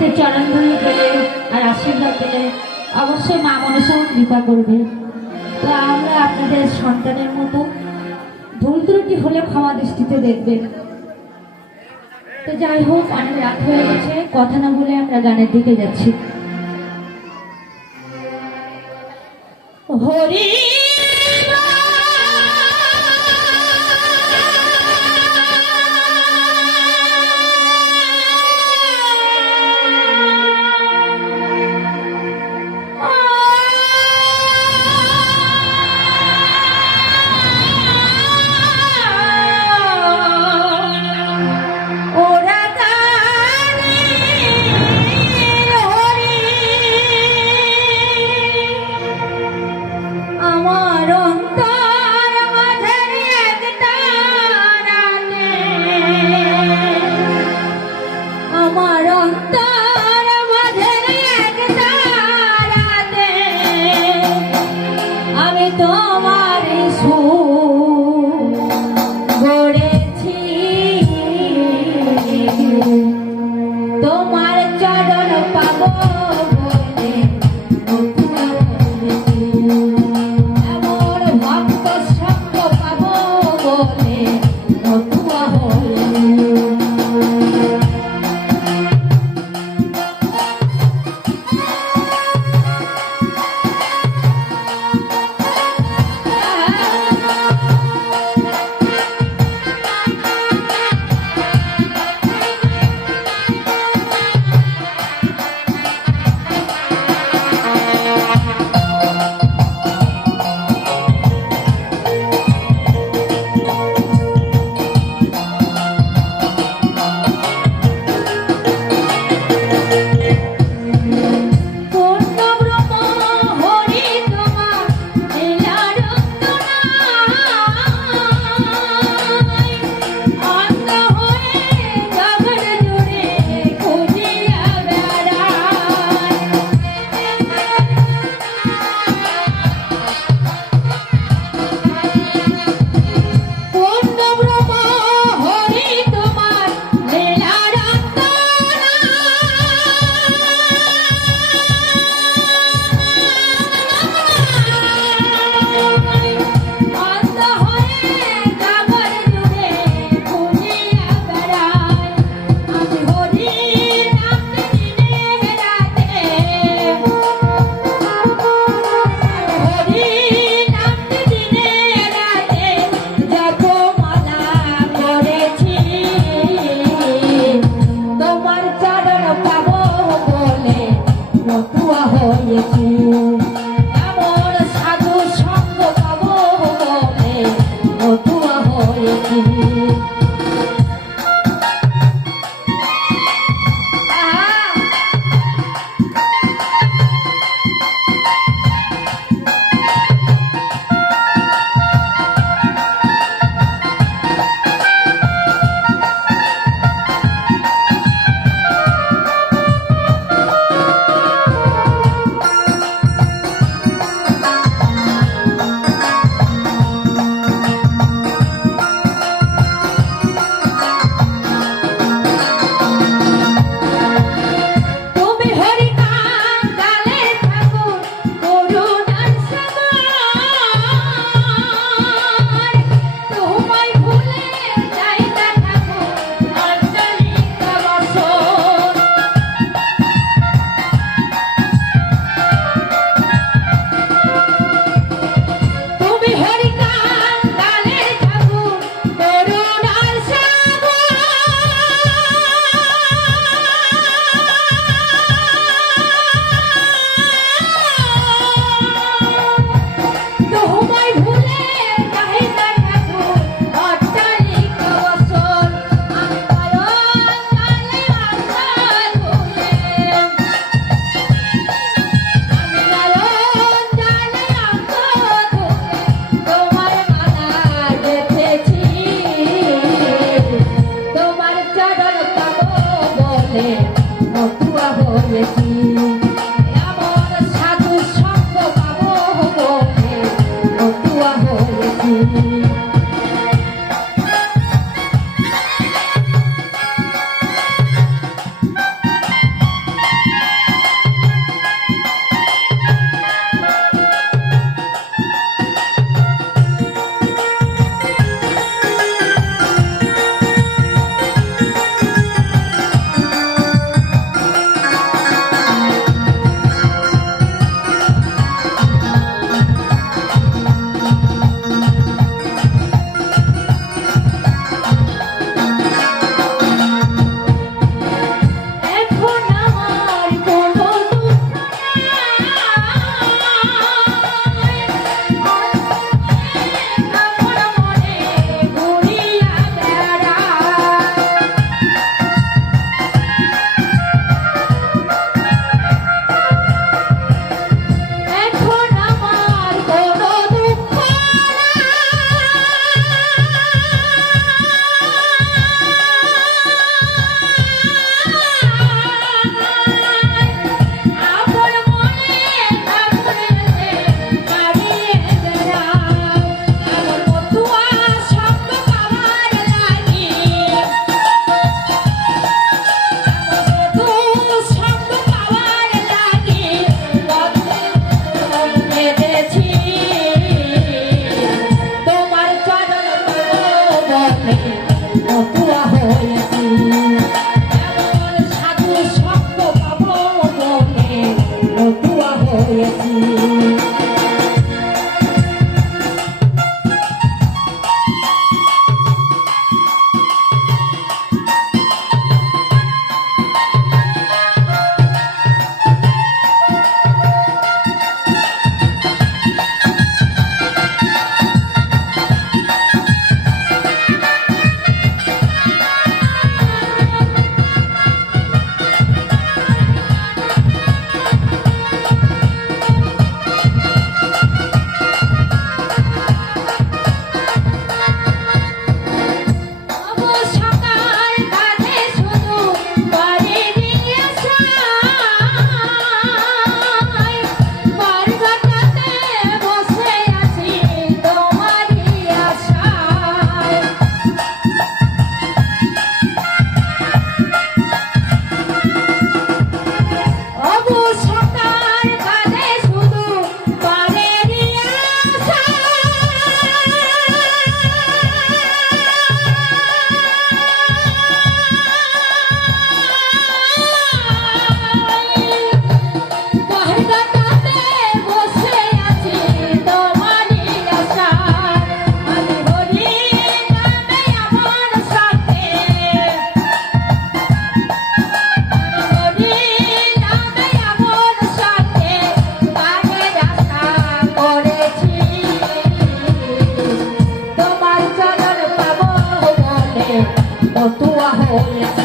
হাতে চরণ ধরে দিলে আর আশীর্বাদ পেলে অবশ্যই মা মনসাও কৃপা করবে। তো আমরা আপনাদের সন্তানের মতো ভুল ত্রুটি হলে ক্ষমা দৃষ্টিতে দেখবেন। তো যাই হোক, অনেক রাত হয়ে গেছে। কথা না বলে আমরা গানের দিকে যাচ্ছি। Hari Jesus. ¡Suscríbete al canal! 我们要